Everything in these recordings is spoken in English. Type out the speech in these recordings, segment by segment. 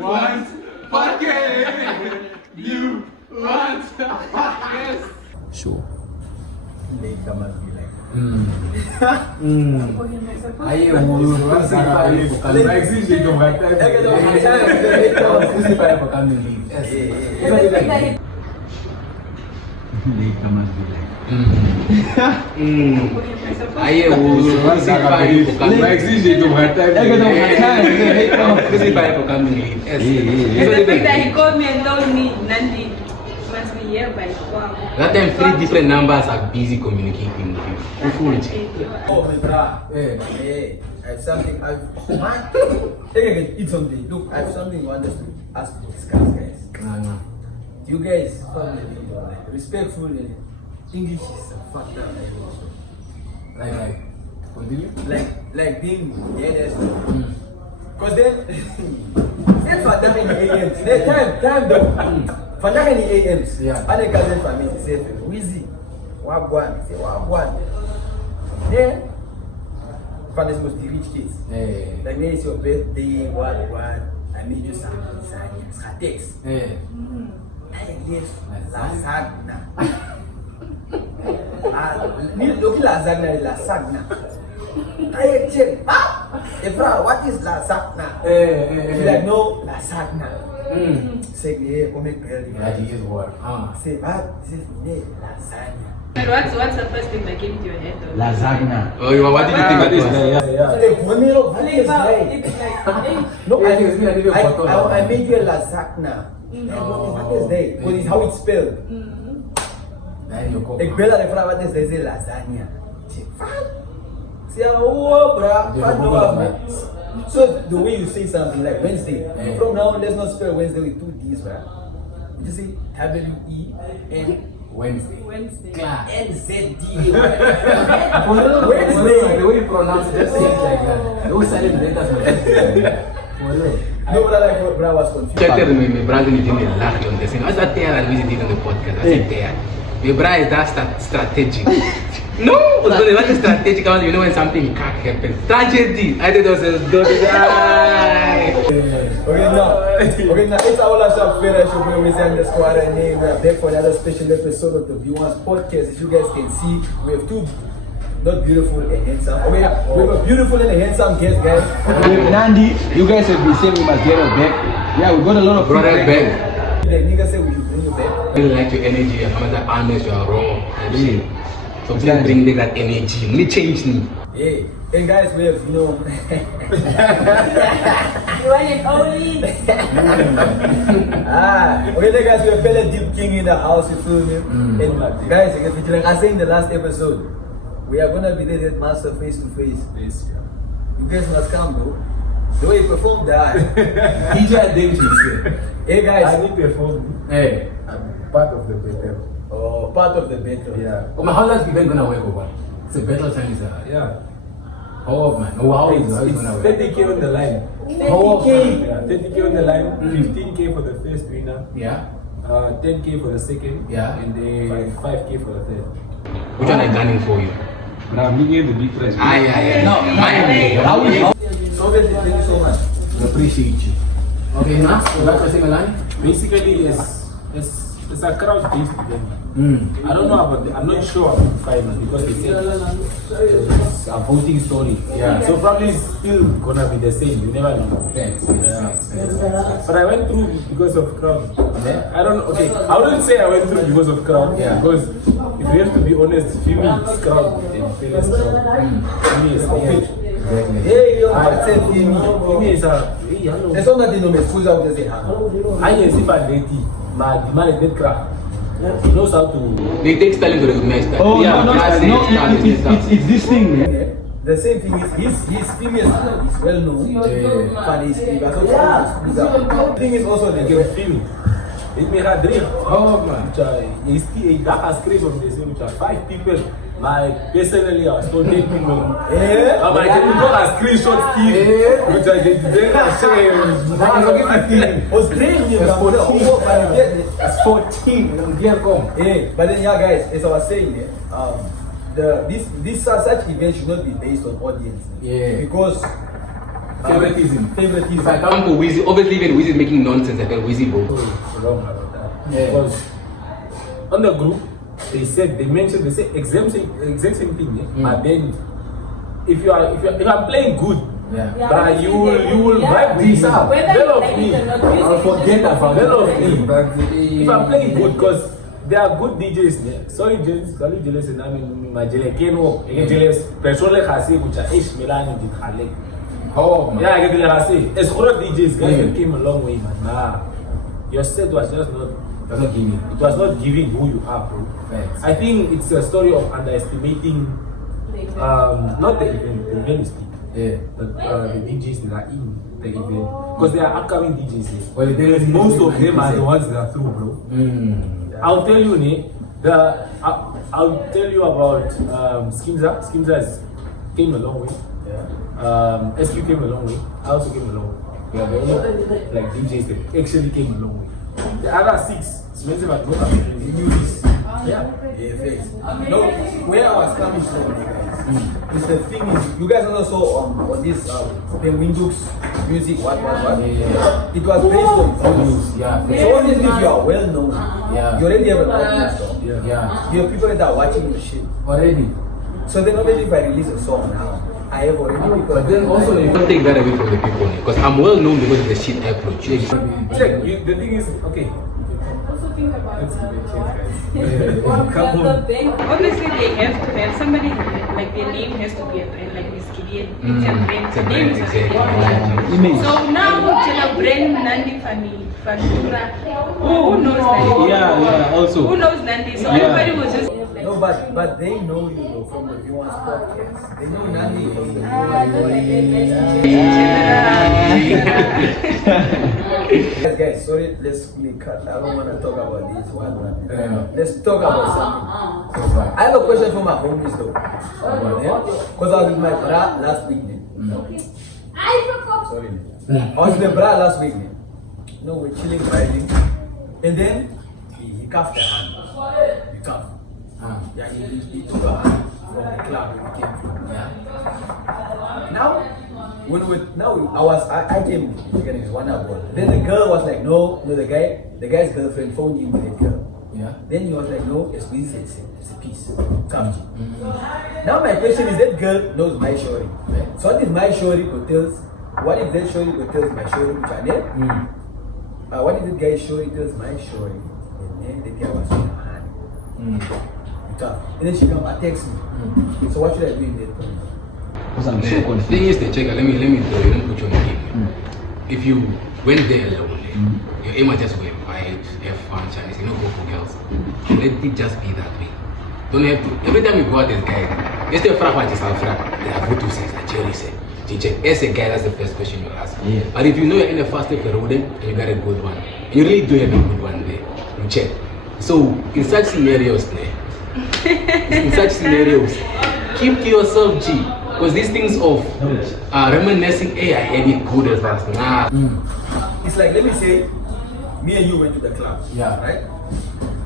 want podcast. You want podcast. Sure. Later must be like. Aí o você vai pro caminho. Like existe então vai ter. É que Você vai pro caminho. Later must be like. Aí o você vai pro caminho. Like existe então vai ter. É que Você vai pro caminho. The fact that he called me and told me Nandi must be here by 12. That time 3 different numbers are busy communicating with you. Oh my bra. Hey, I have something I want. Eat something. Look, I have something I want us to ask to discuss, guys. You guys find it like respectful and English is a fucked up language. Like, continue? Like being that's because then that's what in the AMs. That time though. For that in the AMs. Yeah. And the cousin for me to say Wheezy. Wagwan. Say Wagwan. Then for this most rich kids. Hey. Like when it's your birthday, what I made you some text. Hey. Lasagna. Look lasagna, lasagna. I check. Efra, what is lasagna? She's like, no, lasagna. Say, yeah, come make girl. That is what. Say, what? This is lasagna. And what's the first thing that came to your head? Lasagna. Oh, what did you think it was? So they what is that? No, I made you a lasagna. What is that? Because it's how it's spelled. Ik bel haar en vraag wat is deze lasagna. She say, oh, bruh. So the way you say something like Wednesday, from now on let's not spell Wednesday with 2 D's, bruh. You just say W-E-N Wednesday. N-Z-D-A. Wednesday. The way you pronounce it, just say it like that. Those silent letters, for real. No, but I like bro was confused. Check my brother is doing a lot on this. What's that there that visited on the podcast? I said there. My brother is that strategic. No, what is strategic? You know when something can't happen. Tragedy. I did those. Okay, now it's our last fair show. We say the squad and we are back for another special episode of the Viewers Podcast. As you guys can see, we have two not beautiful and handsome. We have a beautiful and a handsome guest, guys. Nandi, you guys have been saying we must get her back. Yeah, we got a lot of brother feedback. back. The nigga said we should bring you back. I really like your energy. I'm not honest, you are wrong. So please bring back that energy. Me change me. Yeah, and guys, we have, you know. You want it only? Okay, then guys, we have Bella Deep King in the house, you feel me? And guys, like I said in the last episode, we are gonna be there at Master face to face. You guys must come, bro. The way you perform that. DJ Adventure. Hey guys. I need perform. Hey. I'm part of the battle. Oh, part of the battle. Yeah. How long is the event gonna work over? It's a battle time, is Yeah. How old, man? How is it It's gonna work? 30K on the line. 30K. Yeah, 30K on the line. 15K for the first winner. Yeah. 10K for the second. Yeah. And then 5K for the third. Which one are gunning for you? Now, me give the big prize. No, mine. So obviously, thank you so much. I appreciate you. Okay, now, back to Milan. Basically, it's a crowd-based event. I don't know about I'm not sure about the final because they said it's a voting story. Yeah. So probably it's still gonna be the same. You never know. Thanks. But I went through because of crowd. Yeah. I don't know. Okay, I wouldn't say I went through because of crowd. Yeah. Because if you have to be honest, female is crowd and female is crowd. Female is weird. Hey, yo, what's up, Timmy? Female is a. Hey, hello. There's something no me excuse out there say, I ain't see bad lady. My the man is dead crowd. He knows how to. They take spelling to recognize that. Oh, yeah, it's this thing, man. yeah. The same thing is his female is well known. Funny speaker. The thing is also the Get feel. It made her dream. Oh, man. He's still a dark screen from the same 5 people. My personally, I was told 10 people. Yeah. I'm like, you got a screenshot still. Which I did then share. Was crazy. It's 14. Yeah, but then yeah, guys, as I was saying, this such event should not be based on audience. Yeah. Because Favoritism. If I come for Weezy, obviously when Weezy is making nonsense, I tell Weezy go. Wrong about that. Because on the group, they said exact same thing. Yeah? But then, if I'm playing good, but you will vibe this up. Well of me. I'll forget about Well of me. If I'm playing good, because there are good DJs. Yeah? Sorry, jealous, and I mean, my jealous can't walk. I get jealous. Personally, I say, which are H Milan did Halek. Oh, yeah, I get jealous. It's all DJs, guys, that came a long way, man. Nah, your set was just not. It was not giving who you are, bro. Thanks. I think it's a story of underestimating, not the event is big, but the DJs that are in the event, because there are upcoming DJs here. Well, Most of them are the ones that are through, bro. I'll tell you, I'll tell you about Skimza. Skimza came a long way. SQ came a long way. I also came a long way. We are the only like DJs that actually came a long way. The other 6, expensive at both they knew this. Yeah, FX. No, where I was coming from, guys, is the thing is, you guys also on this, the Windows music, what? It was based on views. Yeah. So obviously, if you are well known, you already have an audience. You have people that are watching your shit Already. So then obviously, if I release a song now, I have already people. But then also, you don't take that away from the people, because I'm well known because of the shit I produce. Check, the thing is, okay. Also think about Let's give it a chance, guys. Come on. Obviously, they have to have somebody, like their name has to be a brand, like Miss Gideon. It's a brand. It's a Name brand, is a exactly. brand. So now, a brand Nandi Fanura. Who knows Nandi? Yeah, also. Who knows Nandi? So everybody was just. No, but they know you though from the viewers podcast. They know Nandi from the viewers. Guys, sorry, let's quickly cut. I don't want to talk about this one. Let's talk about something. I have a question for my homies though. Because I was with my bra last week. Sorry. I was with my bra last week. No, we're chilling, riding. And then he cuffed the hand. He cuffed. Yeah, he took a hand from the club where we came from. Yeah. Now, I came getting his 1 hour. Then the girl was like, no, the guy's girlfriend phoned him with that girl. Yeah. Then he was like, no, it's a piece. Come Now my question is, that girl knows my story. So what if my story tells? What if that story tells my story which I name? What if that guy's story tells my story? And then the girl was in her hand. And then she come and text me. So what should I do in that point? Because I'm so The confused. thing is, the checker, let me put you on the game. If you went there alone, your aim was just go invite, have fun, Chinese, you know, go for girls. Let it just be that way. Don't have to. Every time you go out, this guy, yesterday, Frank was just Frank. There are 2 things, like Jerry said. DJ, as a guy, that's the first question you ask. Yeah. But if you know you're in the fast for a rodent and you got a good one, you really do have a good one there. You check. So, in such scenarios, keep to yourself, G. Because these things of reminiscing, hey, I had it good as fast. Nah. It's like, let me say, me and you went to the club. Yeah. Right?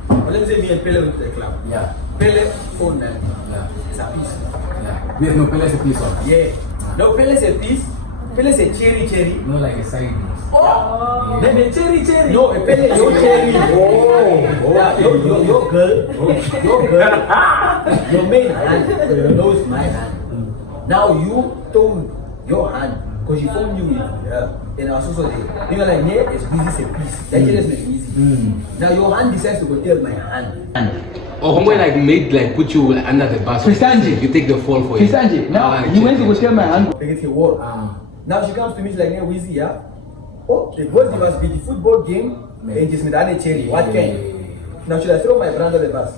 Or let me say, me and Pele went to the club. Yeah. Pele phone them. Yeah. It's a piece. Yeah. We have no Pele's a piece of. Yeah. No, Pele's a piece. Pele's a cherry. No, like a side piece. Oh! Then a cherry. No, a Pele, your cherry. Yeah, your girl. Your main hand knows my hand. Now you told your hand, because you phoned you and I was also there. You were like, yeah, it's busy, it's a piece. That just makes it easy. Now your hand decides to go tell my hand. Or homeboy like made like put you like, under the bus. Fisanji. You take the fall for it. Fisanji, now you went to go tell my hand. They get a wall. Now she comes to me, she's like, yeah, Wheezy, yeah? Oh, the boys must be the football game. And just with a cherry. What kind? Now should I throw my brand under the bus?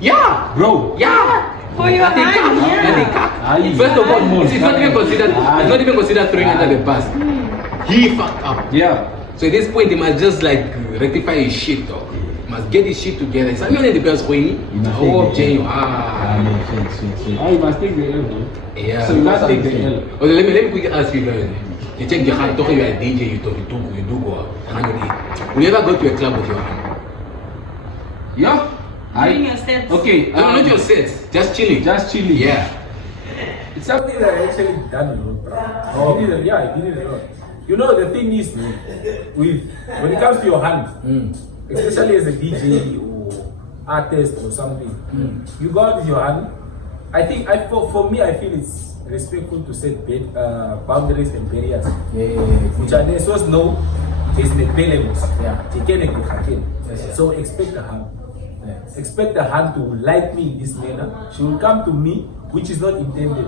Yeah, bro. Yeah. For your hand, yeah. First of all, it's not even considered. It's not even considered throwing under the bus. He fucked up. Yeah. So at this point, he must just like rectify his shit, dog. He must get his shit together. It's not even the best way. Oh, Jay, You must take the L, bro. yeah. So you must take the L. Okay, let me quickly ask you guys. You check your hand, talking you are a DJ, you do go out. Will you ever go to a club with your hand? Yeah. Doing your steps. Okay. No, not your sets. Just chilling. Just chilling. Yeah. It's something that I actually done a lot, bro. I did it a lot. You know, the thing is, when it comes to your hand, especially as a DJ or artist or something, you go out with your hand. I think, for me, I feel it's respectful to set boundaries and barriers. Which are there, so no, there's the balance. So expect the hand. Expect the hand to like me in this manner. She will come to me, which is not intended.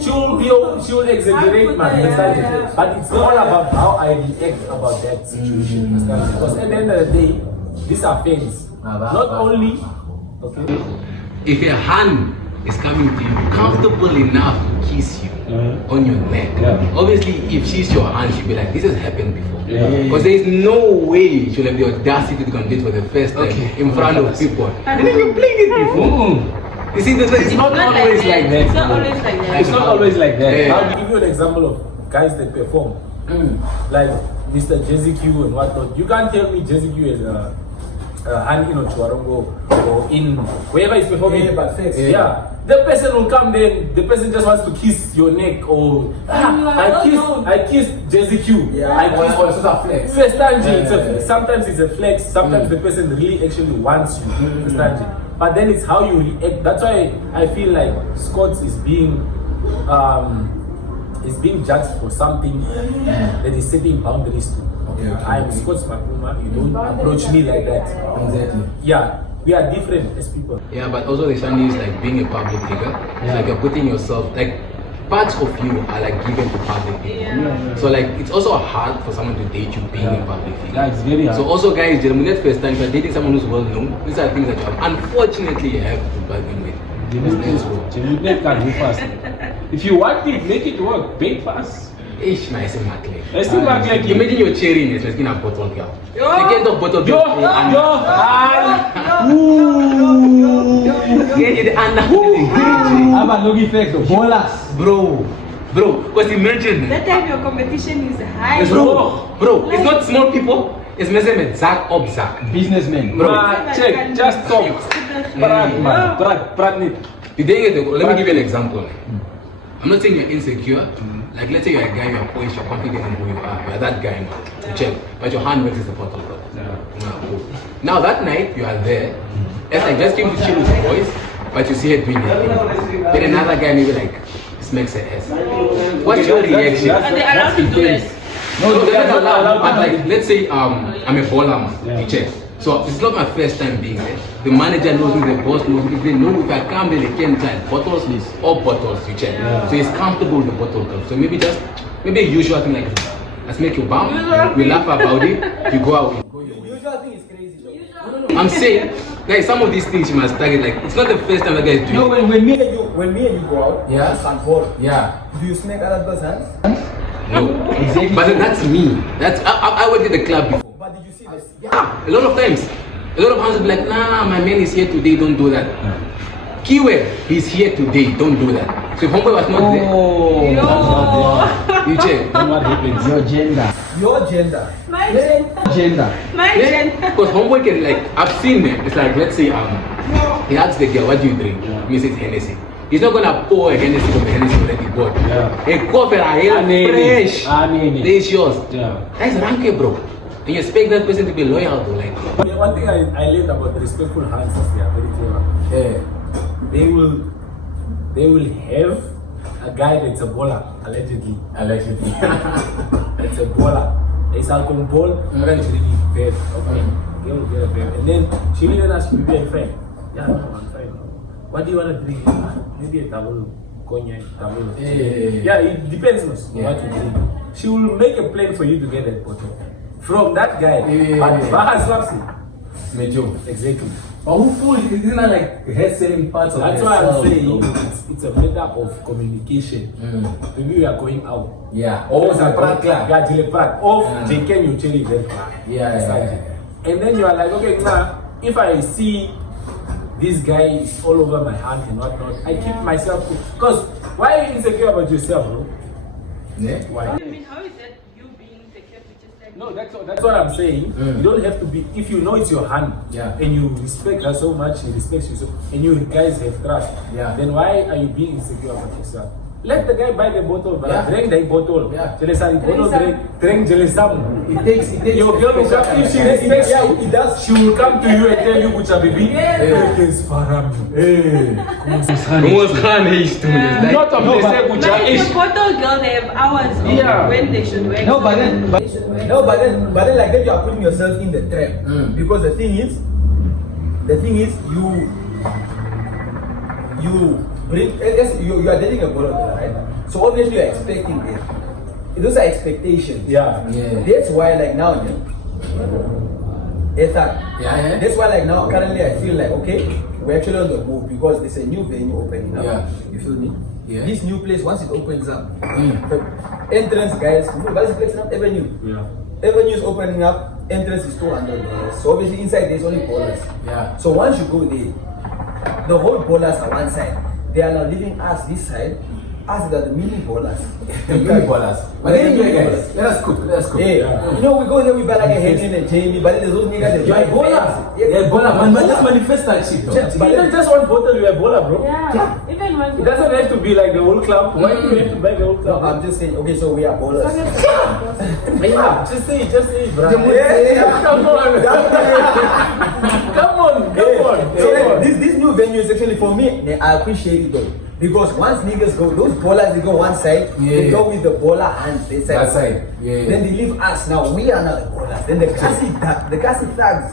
She'll exaggerate my message, but it's all about how I react about that situation. Because at the end of the day, these are things. Not only, okay. If your hand is coming to you comfortable enough to kiss you on your neck, obviously if she's your hand, she'll be like, this has happened before. Because there is no way she'll have the audacity to come date for the first time in front of people. And then you played it before. You see, it's not always like that. It's not always like that. It's not always like that. I'll give you an example of guys that perform. Like Mr. Jesse Q and whatnot. You can't tell me Jesse Q is a hand in Chuarongo or in wherever he's performing. The person will come then, the person just wants to kiss your neck or I kissed Jesse Q. I kissed for a sort of flex. Sometimes it's a flex, sometimes the person really actually wants you. But then it's how you react. That's why I feel like Scott is being judged for something that is setting boundaries to. I'm Scott Makuma, you don't approach me like that. Exactly. Yeah, we are different as people. Yeah, but also the challenge is like being a public figure. It's like you're putting yourself, like parts of you are like given to public people. So like it's also hard for someone to date you being a public figure. Yeah, it's very hard. So also guys, the first time if you're dating someone who's well known, these are things that you have unfortunately have to bargain with. If you want it, make it work. Pay fast. Ish, my sim Mac. Imagine your cherry let's get a bottle girl. You get the bottle girl. Have a look effect of bolas. Bro, because imagine that time your competition is high. Bro, it's not small people. It's measurement, Zach up Zach. Businessmen. Bro, check, just talk. Let me give you an example. I'm not saying you're insecure. Like let's say you're a guy, you're poised, you're confident in who you are. You're that guy, man. You check. But your hand works as a bottle girl. Now that night you are there. It's like just came to chill with the boys, but you see her doing that thing. Then another guy maybe like smacks her ass. What's your reaction? Are they allowed to do that? No, they're not allowed. But like, let's say I'm a baller man, you check. So it's not my first time being there. The manager knows me, the boss knows me. They know if I come there, they can try bottles, all bottles, you check. So he's comfortable with the bottle girl. So maybe a usual thing like let's make you bounce. We laugh about it. You go out. The usual thing is crazy. I'm saying, guys, some of these things you must target. Like it's not the first time that guys do. No, when me and you go out, and ball. Do you smack other person's hands? No, exactly. But that's me. I worked at the club before. But did you see this? Yeah, a lot of times. A lot of hands will be like, nah, my man is here today, don't do that. Keyword, he's here today, don't do that. So if homeboy was not there, you check. Then what happens? Your gender. My gender. Because homeboy can like, I've seen them. It's like, let's say, he asks the girl, what do you drink? He says Hennessy. He's not gonna pour a Hennessy from the Hennessy already bought. A coffee, fresh, delicious. That's ranky, bro. And you expect that person to be loyal to like. One thing I learned about the respectful hands is they are very clever. They will have a guy that's a baller, allegedly. It's a baller. It's alcohol ball, eventually bed. Okay. Girl will get a bed. And then she will even ask you to be a friend. Yeah, no, I'm fine. What do you want to drink? Maybe a double cognac, double. Yeah, it depends on what you drink. She will make a plan for you to get that bottle. From that guy, but Baha slaps it. Mejo. Exactly. But who fool? Isn't that like head selling parts of that's why I'm saying it's a matter of communication. Maybe we are going out. Yeah. Or a prank. Yeah, Jile prank. Or they can you tell it Yeah. And then you are like, okay, now if I see this guy is all over my hand and whatnot, I keep myself cool. Because why are you insecure about yourself, bro? Yeah. Why? I mean, how is that you being insecure to just like No, that's what I'm saying. You don't have to be, if you know it's your hand, and you respect her so much, she respects you so, and you guys have trust, then why are you being insecure about yourself? Let the guy buy the bottle, drink the bottle. Drink Jelesam. It takes your girl will come, if she respects you, it does. she will come to you and tell you, Bucha baby, it's Faram. Not of the same Bucha. Like the bottle girl, they have hours of when they should wear. But then like that you are putting yourself in the trap. Because the thing is, you bring, you are dating a bottle girl, right? So obviously you are expecting it. Those are expectations. That's why like now, that's why like now currently I feel like okay, we're actually on the move because there's a new venue opening up. You feel me? This new place, once it opens up, the entrance guys, Avenue. Avenue is opening up, entrance is $200. So obviously inside there's only ballers. So once you go there, the whole ballers are one side. They are now leaving us this side. Us are the mini ballers. The mini ballers. But then guys, let us cook. You know, we go there, we buy like a Henry and Jamie, but then there's those niggas that are ballers. They're ballers. Man, just manifest that shit. Even just one bottle, you are baller, bro. Even one. It doesn't have to be like the whole club. Why do you have to buy the whole club? No, I'm just saying, okay, so we are ballers. Just say it, bro. Come on. So this new venue is actually for me, I appreciate it though. Because once niggas go, those ballers, they go one side, they go with the baller hands, they side. That side. Then they leave us, now we are not the ballers. Then the Kasi thugs,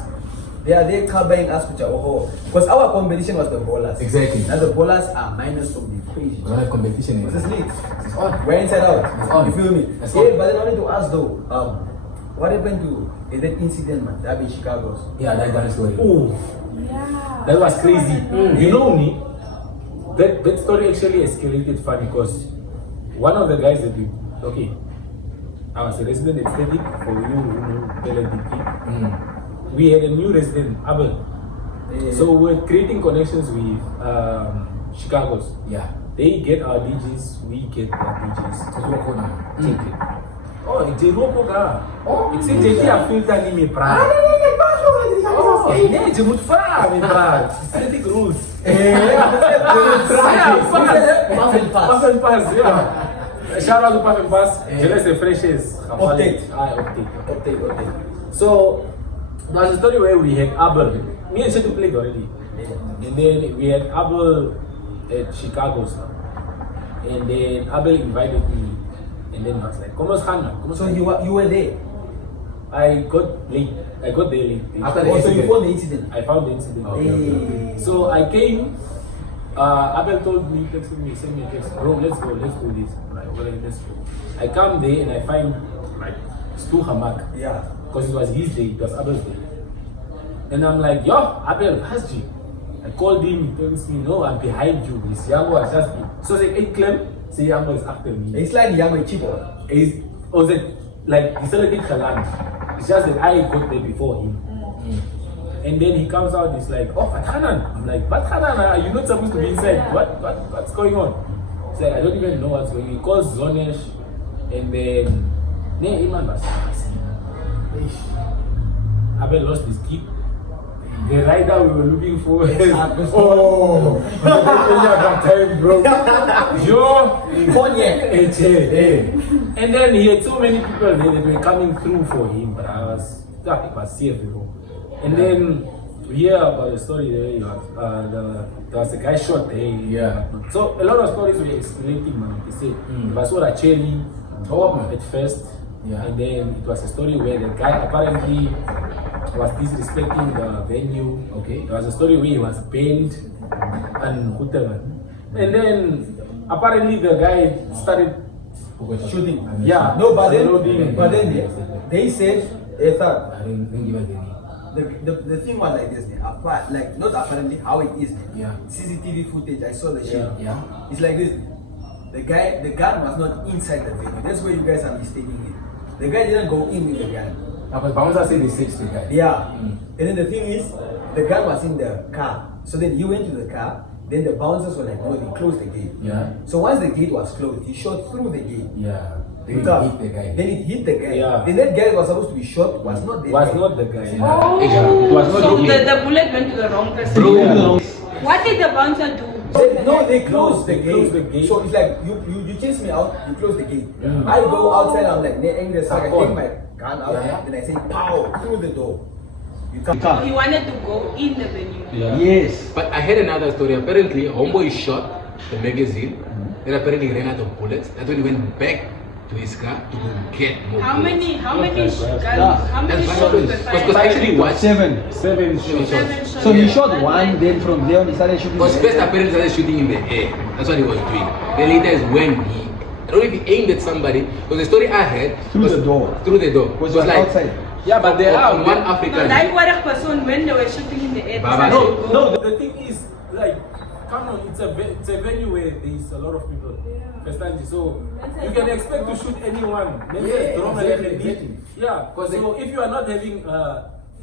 they are there covering us with our because our competition was the ballers. Exactly. Now the ballers are minus from the equation. We don't have competition It's lit. It's on. We're inside out. It's on. You feel me? It's Yeah, on. but then I wanted to ask though, what happened to that incident, man? That in Chicago. Yeah, that story. Oh, Yeah. that was crazy. You know me. That story actually escalated fun because one of the guys that I was a resident aesthetic for you who know LDP. We had a new resident, Abel. So we're creating connections with Chicago's. They get our DJs, we get their DJs. Take it. Oh, it's a Rokoga. Oh, it's a JT filter in me, pra. Oh, it's a good far, me, pra. Aesthetic rules. Puff and Pass, yeah. Shout out to Puff and Pass. Jealous refreshes. Update. So, there's a story where we had Abel. Me and Shetu played already. And then we had Abel at Chicago's. And then Abel invited me. And then I was like, "Come on, So you were there? I got late. I got there late. After the So you found the incident? I found the incident. Okay. So I came. Abel told me, texted me, send me a text. Bro, let's go this. Like, well, let's go. I come there and I find like Stu Hamak. Because it was his day. It was Abel's day. And I'm like, yo, Abel, how's you? I called him. He tells me, no, I'm behind you. This Yago has just been. So it's like 8 claim. Say Yago is after me. It's like Yago cheap. Was it like he celebrated Kalan? It's just that I got there before him. And then he comes out, he's like, oh, Fathanan. I'm like, Fathanan, are you not supposed to be inside? What's going on? He's like, I don't even know what's going on. He calls Zonesh, and then, Iman Abel lost his key. The rider we were looking for. Oh, that time, bro. Yo, and then he had so many people that were coming through for him, but it was safe, bro. And then we hear about the story there was a guy shot there. So a lot of stories were escalating, man. They say it was all a cherry at first. And then it was a story where the guy apparently was disrespecting the venue. There was a story where he was banned and whatever. And then apparently the guy started shooting. No, but then they said the thing was like this, like not apparently how it is. CCTV footage, I saw the shit. It's like this. The gun was not inside the venue. That's where you guys are mistaking it. The guy didn't go in with the gun. But Bouncer said they searched the guy. And then the thing is, the gun was in the car. So then he went to the car. Then the bouncers were like, no, they closed the gate. So once the gate was closed, he shot through the gate. Then it hit the guy. Yeah. Then that guy was supposed to be shot, was not the guy. Not the guy. Oh, It was not so him. the bullet went to the wrong person. What did the bouncer do? No, they closed the Closed the gate. gate. So it's like you chase me out, you close the gate. I go outside, I'm like angry, so I take my gun out, then I say pow through the door. You can't. So he wanted to go in the venue. Yeah. Yes. But I heard another story. Apparently, Homeboy shot the magazine. Then apparently he ran out of bullets. That's when he went back to his car to go get more How bullets. many guns? Yeah. How many That's shots what were because fired? actually what? Seven. Seven shots. Seven shots. So he Yeah. shot one, then from there on he started shooting. Because first apparently started shooting in the air. That's what he was doing. Then later is when he, I don't know if he aimed at somebody. Because the story I heard Through was the door. Through the door. Was It was like outside. Yeah, but there are on one African. No, like what a person when they were shooting in the air. Baba, decided to go. No, the thing is, like, come on, it's a venue where there's a lot of people. Understand? So you can expect to shoot anyone. Yeah, so if you are not having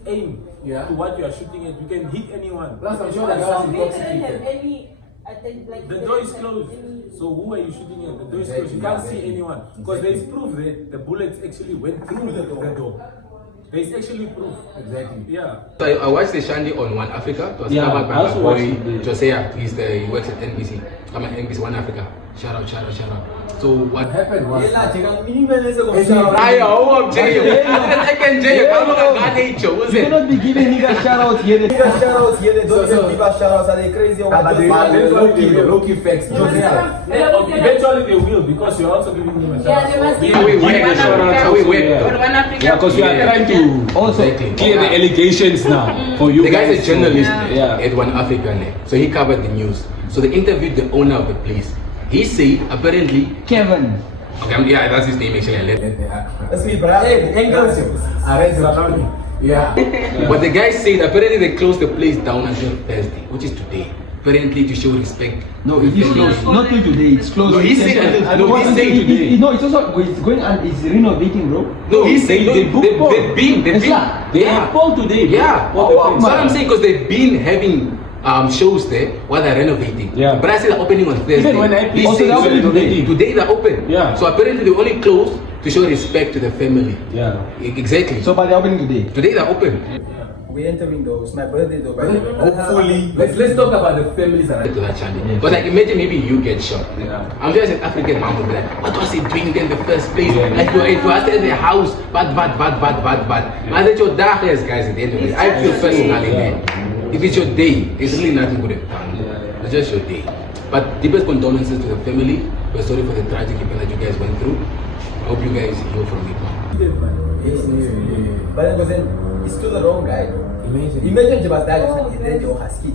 aim to what you are shooting at, you can hit anyone. Plus, I'm sure that guy was intoxicated. The door is closed. So who are you shooting at? The door is closed. You can't see anyone. Because there is proof that the bullets actually went through the door. There is actually proof. Exactly. Yeah. So I watched the Shandy on One Africa. It was Yeah, covered by I also my boy watched it. Josiah. He works at NBC. I'm at NBC One Africa. Shout out. So what happened was Yeah, check out minimal is a I hope Jay. I can Jay. You cannot be giving niggas shout outs here. shout outs here, they don't even give us shout outs, are they crazy or what? Low-key facts. Eventually they will because you're also giving them a Yeah, they must chance. be we on win. One Shout out, Africa. we win. On One Africa. Yeah, because we are trying to Also, clear the allegations now for you. The guy's a journalist Yeah. at One Africa, so he covered the news. So they interviewed the owner of the place. He said apparently, Kevin. okay, yeah, that's his name actually. That's me, bro. Hey, angles. Yeah. But the guy said apparently they closed the place down until Thursday, which is today. Apparently to show respect. No, it is closed. Not till today. It's closed. No, he said until no, he said today. No, it's also it's going and it's renovating, bro. No, he said they've been. They have Paul today. Yeah. Oh, That's what I'm saying because they've been having shows there while they're renovating. Yeah. But I said they're opening on Thursday. Even when I He also said they're opening today they're open. Yeah. So apparently they only closed to show respect to the family. Yeah. Exactly. So, but they're opening today. Today they're open. We're entering though, it's my birthday though, by the way. Hopefully, let's talk about the families that To that channel. But like imagine maybe you get shot. Yeah. I'm just an African mom would be like, what was he doing there in the first place? If you asked in the house, bad. Man, that's your darkest guys at the end of it. I feel personally, man. If it's your day, there's really nothing good have done. It's just your day. But deepest condolences to the family. We're sorry for the tragic event that you guys went through. I hope you guys heal from it. But then it's still the wrong guy though. Imagine you must die and then you're husky.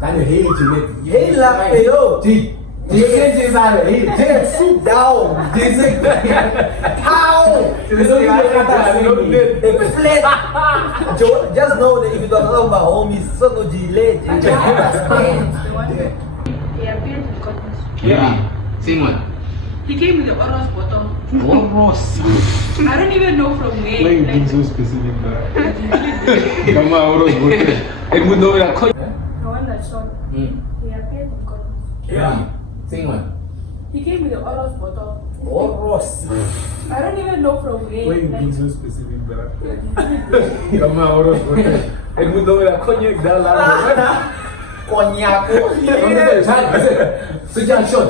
Can you hate it? Hey, laugh, hey, yo. Hey, Sit down. How? Just know that if you don't know about homies, so no delay. He appeared with cotton. Yeah. Same one. He came with the Oros bottle. Oros. I don't even know from where. Why you being so specific, Come on, Oros. It would know that. The one that shot. He appeared with cotton. Yeah. Sing one. He came with the Oros bottle. Ross. I don't even know from where. Why you Like, being so specific, Come on, Oros. It would know that cognac that last. Cognac. Switch on shot.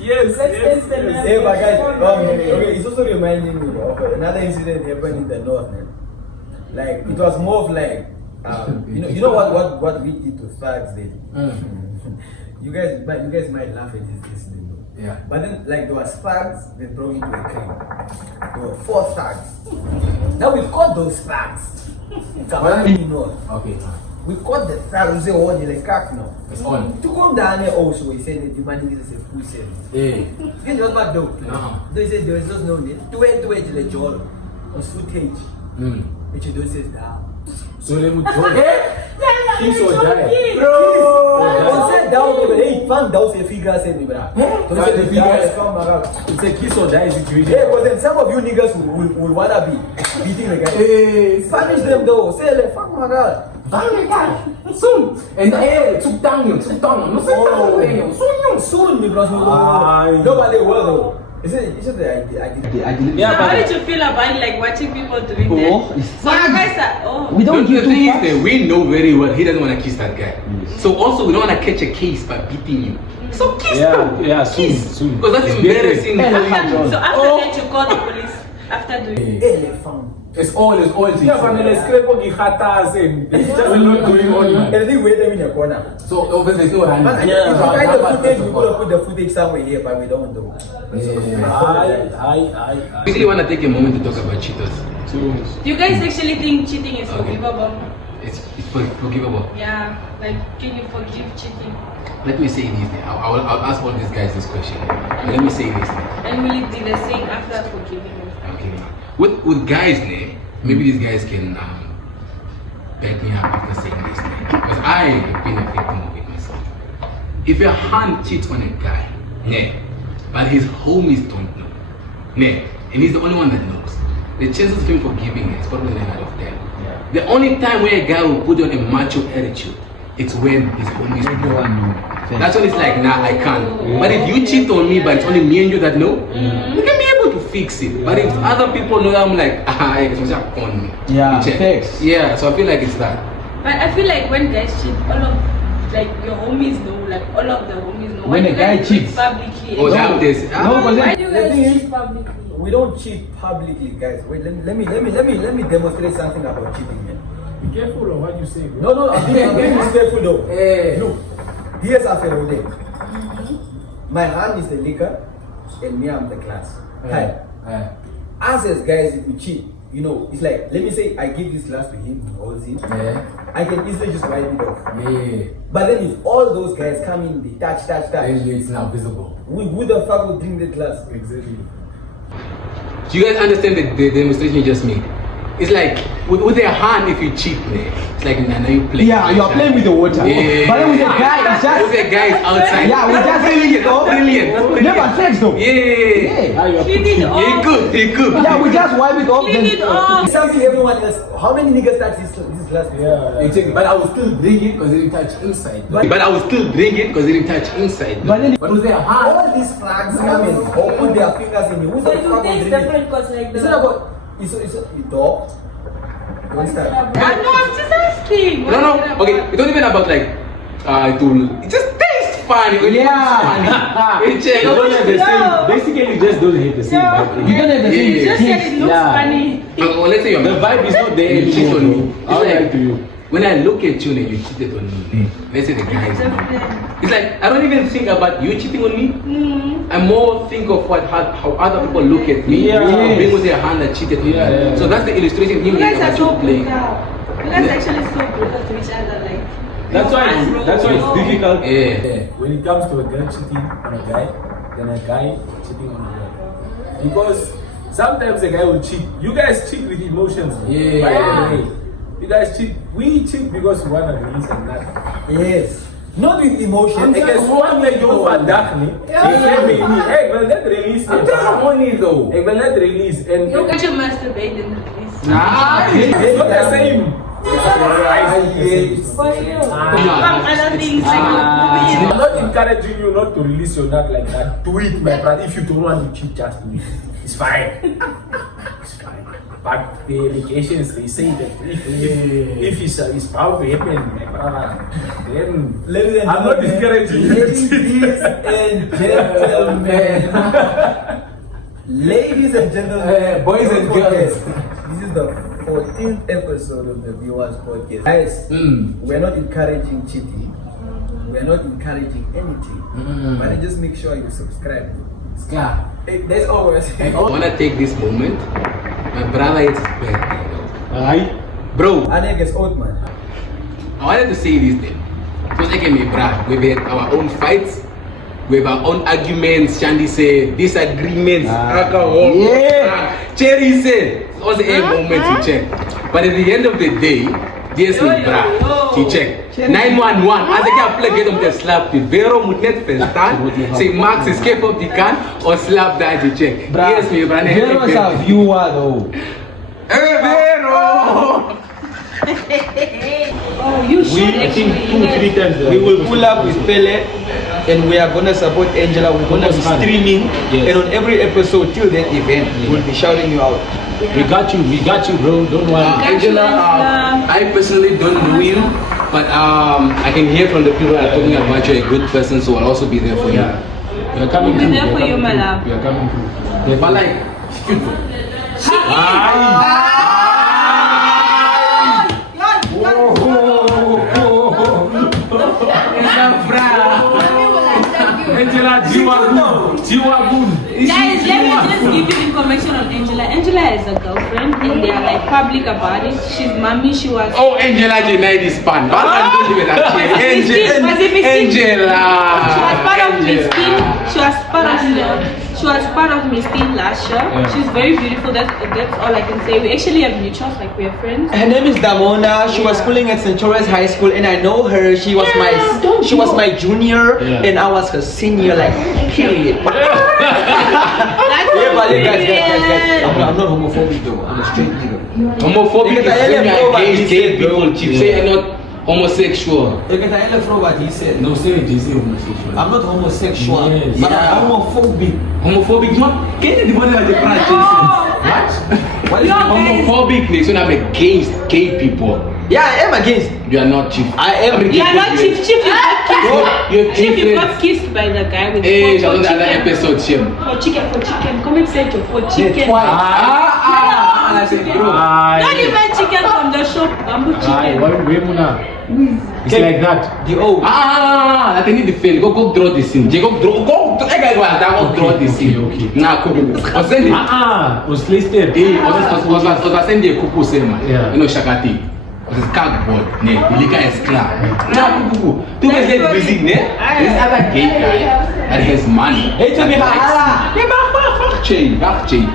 Yes. Hey, but guys, okay, it's also reminding me of another incident happened in the north, man. Like it was more of like, you know what we did to thugs then. You guys might laugh at this thing, though. Yeah. But then, like, there was thugs that brought into a crane. There were 4 thugs. Now we caught those thugs. Okay. We caught the thugs. We say, oh, you're like cock now. It's on. To come down here also, he said that the man is a pussy. Hey. You know what, though? They said there was just no need. To wait, the jaw on footage. Which you don't say down. So let me join. Kiss or die. Bro! Said down, but hey, fan down say figure say me, bro. Don't say the figures come around. It's a kiss or die situation. Yeah, but then some of you niggas will wanna be beating the guy. Hey, punish them though. Say like, fuck my god. Soon. And hey, took down. No say down. Soon, me bro. Nobody will though. It's just the idea. So how did you feel about like watching people doing that? It's So you guys are, We don't The give thing two is fucks. that we know very well he doesn't want to kiss that guy. So also we don't want to catch a case by beating you. So kiss him. Yeah, soon. Because that's embarrassing. So after that you call the police after doing Elephant. It's all to Yeah, but let's scrape on the hatas and it's just a lot going on. And then wait them in your corner. So obviously it's not running. Man, if you find the footage, we could have put the footage somewhere here, but we don't do. I We really want to take a moment to talk about cheaters. So, Do you guys actually think cheating is forgivable? It's forgivable. Yeah, like can you forgive cheating? Let me say this. I'll ask all these guys this question. But let me say this. And will it be the same after forgiving them? Okay. With guys, maybe these guys can back me up after saying this. Because I have been a victim of it myself. If your hand cheats on a guy, but his homies don't know, and he's the only one that knows, the chances of him forgiving is probably 9 out of 10. The only time where a guy will put on a macho attitude, it's when his homies know. That's when it's like, nah, I can't. But if you cheat on me, but it's only me and you that know, you can be able to fix it. But if other people know, I'm like, it's on me. Yeah, You check. facts. Yeah, so I feel like it's that. But I feel like when guys cheat, all of like your homies know, like all of the homies know. When Why a do guy guys do it cheats. publicly? Oh, that is. No, because Why then do you The thing guys is- cheat publicly? We don't cheat publicly, guys. Wait, let me demonstrate something about cheating, man. be careful of what you say, bro. No, I'm being respectful though. Look, here's a fair day. My hand is the liquor, and me I'm the glass. Hi. Us as guys, if we cheat, you know, it's like, let me say I give this glass to him, he holds it. I can easily just wipe it off. But then if all those guys come in, they touch, It's now visible. who the fuck would drink the glass? Exactly. Do you guys understand the demonstration you just made? It's like with their hand, if you cheat, it's like now you play. yeah, you are playing with the water. Yeah. But then with the guy, it's just With the guys outside. Yeah, we just brilliant. Brilliant. never sex though. Yeah. Clean it off. He good. Yeah, we just wipe it off. Clean it off. It's something everyone else. How many niggas touch this glass? Yeah. But I will still drink it because it didn't touch inside. But I will still drink it because it didn't touch inside. But then But with their hand, All these flags come in or put their fingers in you. Who So the you fuck would taste drink it? different because like It's not about. It's dog. Don't start. No, I'm just asking. What is it No. about? Okay, it's not even about like it just tastes funny. When Yeah. you check. You don't have the No. same. Basically, you just don't hate the same No. vibe. you don't have the Yeah. same You just said taste. it looks Yeah. funny. Let's say The vibe is not there you cheat anymore, on me. bro. It's I'll like, lie to you. when I look at you and you cheated on me, let's say the guy is it's like I don't even think about you cheating on me. I more think of how other people look at me. Yeah. Being with their hand that cheated on me. Yeah. So that's the illustration him You guys are and so playing. brutal. You guys actually so brutal to each other, like. That's why it's difficult. Yeah. When it comes to a girl cheating on a guy, then a guy cheating on a girl. Because sometimes a guy will cheat. You guys cheat with emotions. Yeah. By the way, you guys cheat. We cheat because we want to release a nut. Yes. Not with emotion. I'm just one like you for Daphne. Hey, well, let's release I'm it. just money though. Hey, well, let's release. And You guys should masturbate in this. it's not the same. For you. From other things like I'm movies. not encouraging you not to release your nut like that. Do it, my brother. If you don't want to cheat, just do it. It's fine. It's fine. But the allegations, they say that if it's bound to happen, my brother, then Ladies and I'm not gentlemen, encouraging you to cheat. Ladies and gentlemen, Boys and don't girls. forget, this is the 14th episode of the Viewers Podcast. Guys, we're not encouraging cheating. We're not encouraging anything. But just make sure you subscribe. Yeah. That's all we're saying. I wanna take this moment. My brother is birthday. Alright? Bro, Ane gets old, man. I wanted to say this thing. So like me, bruh, we've had our own fights, we have our own arguments, Shandy said, disagreements, alcohol, Cherry said, it's also a moment to check. But at the end of the day, yes, bruh, he check. 911, as I can play get him to slap the Vero moet net verstaan, say Max escape of the can or slap that you check. Yes, me, bruh. Vero is a viewer though. Hey, Vero! Oh, you should I think actually. 2-3 times. We will pull up with Pele. and we are gonna support Angela. We're gonna be streaming, Yes. and on every episode till that event, we'll be shouting you out. We got you, bro. Don't worry. Angela, I personally don't know you, but I can hear from the people that are talking about you're a good person, so I'll also be there for you. We are coming We'll be through. there for you, my love. We are coming through. But like, shoot. Angela, Jiwagun. Guys, let me just give you information on Angela. Angela has a girlfriend and they are like public about it. She's mommy, she was... Oh, Angela denied this pan. Angela. She was part of Miss Teen. She was part of Miss Teen last year. Yeah. She's very beautiful. That's all I can say. We actually have mutuals, like we are friends. Her name is Damona. She was schooling at St. Torres High School, and I know her. She was my junior, and I was her senior. Like, period. That's Yeah, but period. I'm not homophobic though. I'm a straight nigga. Homophobic is Because I when am you're pro against gay bro. people. Chief, say you're not homosexual. Look at the from what he said. No, say it, say homosexual. I'm not homosexual, Yes. but Yeah. I'm homophobic. Homophobic, not get the money like the branch. What? What is No. Homophobic means when I'm against gay people. Yeah, I am against. You are not chief. I am. You are not Chief. Chief, you got kissed. You're Chief, you different. got kissed by the guy with Hey, for shall we do another chicken. episode, Chim? For chicken. Come and say it for chicken. twice. I said, bro. Don't even chicken from the shop. Bamboo chicken. It's like that. The old. I think the fail. Go draw the scene. Go draw the scene. Okay. Nah, kuku. I send it. Was listed. I send the kuku sema. Yeah. You know Shakati. This is cardboard. Ne, Lika is clear. Nah, kuku. Two guys get busy. Ne, this other gay guy that has money. Hey, tell me how. Back chain.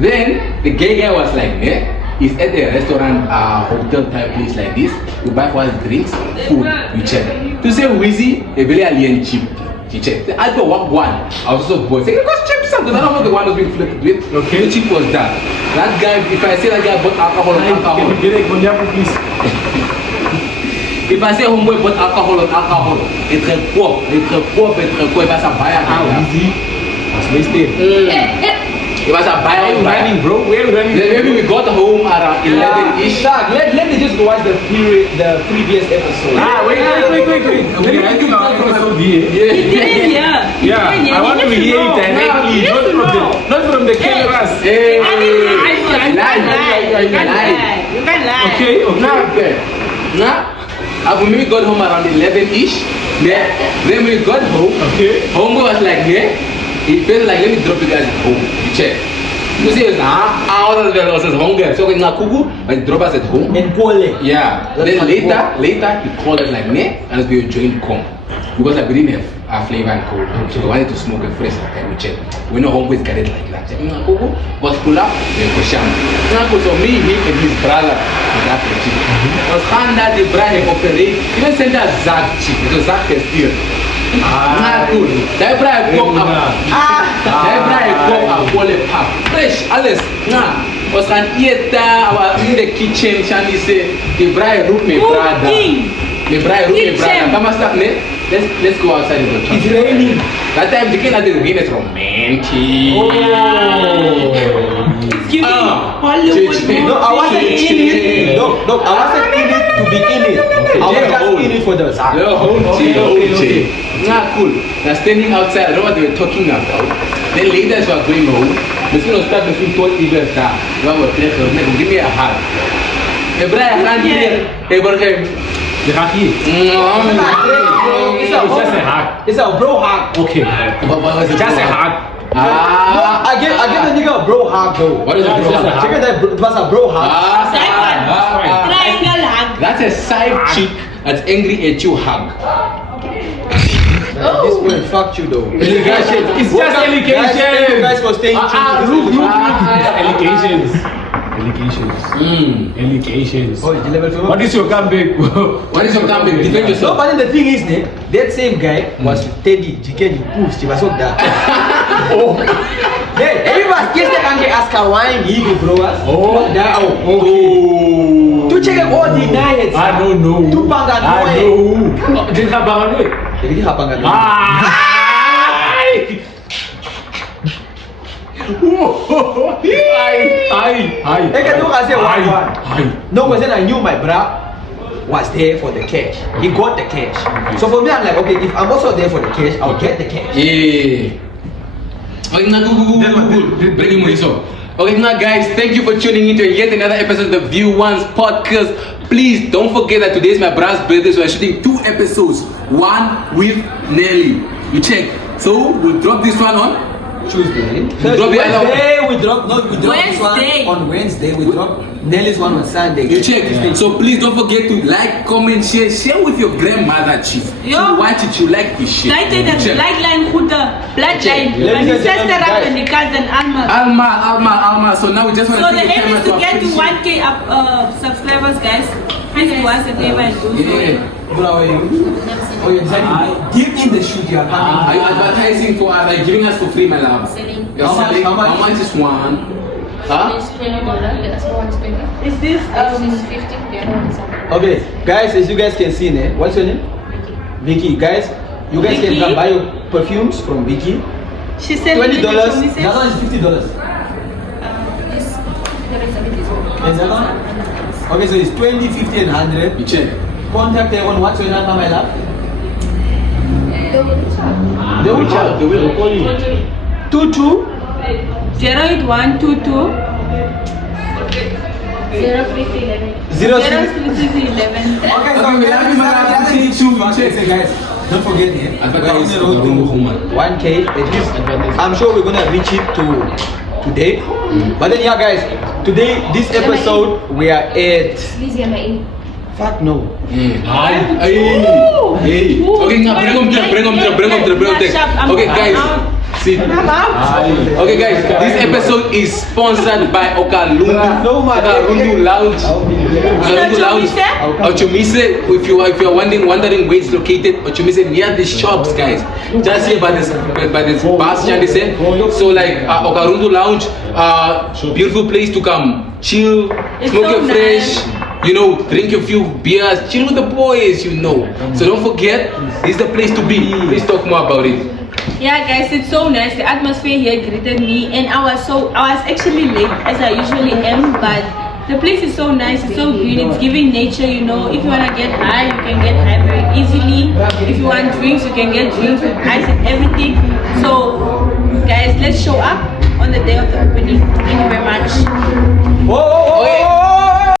Then the gay guy was like, ne, he's at a restaurant, hotel type place like this. You buy for us drinks, food, you check. To say Wheezy, a very alien cheap. You check. I go one. I was also bored. Say, because cheap something. I don't know the one who's being flirted with. Okay. The cheap was that. That guy, if I say that guy bought alcohol, if I say homeboy bought alcohol, it's a poor, if I say buy Was listed. It was a buy Running, bro. We're running. Maybe we got home around 11-ish. Shaq, let me just watch the previous episode. Wait. Okay, I think our episode here. He didn't hear. Yeah, I want to hear it directly, not from the cameras. Hey, You can lie. Okay. Now, maybe got home around 11-ish. Then we got home. Okay. Homeboy was like, yeah. He felt like, let me drop you guys at home. You check. You see, all of the losses hunger. So when Kuku, but drop us at home. In Pole. Yeah. Then later he called us like me and we joined com. Because I didn't have a flavor and cold. So we wanted to smoke a fresh and we check. We know homeboys get it like that. Kuku was pull up, then go sham. So me, him and his brother got the chick. Was Handa the brother operate. Even sent us Zach chick. It was Zach still. Cool. That bride come up. That bride come up. Wole pop. Fresh, alles. Was an eater. I was in the kitchen. Shani say, the bride root me brother. The bride root me brother. Come on, stop me. Let's go outside and go. It's raining. That time the kid had the rain is romantic. It's giving Hollywood. No, I wasn't in it. No, I wasn't in it to be in it. I was just in it for the Zach. Okay. Cool. They're standing outside. I don't know what they were talking about. Then later as we were going home, the son was starting to talk even that. Give me a hug. Hey, Brian, I can't hear. Hey, Brian. The happy. It's just a hug. It's a bro hug. Okay. Just a hug. No, I give the nigga a bro hug though. What is a bro hug? Check it, it was a bro hug. Triangle hug. That's a side chick that's angry at you hug. This point fucked you though. It's just Thank you allegation. guys for staying tuned. Allegations. Allegations. Oh, it's level 2. What is your comeback? What is your comeback? Defend No, yourself. but then the thing is, that same guy was Teddy, Jikeni, Poofs, he was so that. Hey, everybody, yes, they can get ask her why he the growers. Tu check all the nights. I don't know. Tu paranoid. Did have paranoid? Jadi apa enggak? Hi. Kan tu kasih one. No, because I knew my bra was there for the cash. He got the cash. So for me, I'm like, okay, if I'm also there for the cash, I'll get the cash. Yeah. Okay, now Google. Bring him so. Okay, now guys, thank you for tuning into yet another episode of the View One's podcast. Please don't forget that today is my brother's birthday, so we're shooting 2 episodes. One with Nelly. You check. So we'll drop this one on Tuesday. Wednesday, we drop this Wednesday. one on Wednesday. We drop Nelly's one on Sunday. you check. So please don't forget to like, comment, share with your grandmother, chief. Yo. So watch it, you like this shit. Kijk de Check. bloodline goed, bloodline. Let me Mijn tell you, sister guys. and the cousin Alma. Alma. So now we just want So to the take aim the is to time get to 1K subscribers, guys. Please do us a favor and do so. Yeah. Bro, oh, you give in the shoot you are coming. Are you advertising for us, like giving us for free, my love? Selling. You're How much? selling? How much? How much is one? Huh? It's $20. The other one is 20. Is this This is 50. The other one is 100. Okay, guys, as you guys can see, what's your name? Vicky. Guys, you guys Vicky? can buy your perfumes from Vicky. she said $20. The other $20. one is $50. This, the rest of it is And the other one? Okay, so it's 20, 50, and 100. You check. Contact everyone. What's your number, my love? the They will chat. They will call you. 22. 08122 03311. 03311. Okay, Okay, we love you, my love. See you soon. Okay, guys, don't forget it. Advertise We're on the road woman. to 1K. At least, I'm sure we're gonna reach it to today. But then, yeah, guys, today this episode we are at. Please get my Fuck no. Hey. Okay, now bring them. Okay, guys. See. Okay, guys. This episode is sponsored by Okalundu Lounge. Okalundu Lounge. Ochumise. If you are wondering where it's located, Ochumise near the shops, guys. Just here by this bus stand. So like Okalundu Lounge, beautiful place to come, chill, It's smoke so your fresh. nice. You know, drink a few beers, chill with the boys, you know. So don't forget, this is the place to be. Please talk more about it. Yeah, guys, it's so nice. The atmosphere here greeted me, and I was actually late as I usually am, but the place is so nice. It's so green. It's giving nature. You know, if you wanna get high, you can get high very easily. If you want drinks, you can get drinks with ice and everything. So, guys, let's show up on the day of the opening. Thank you very much. Whoa!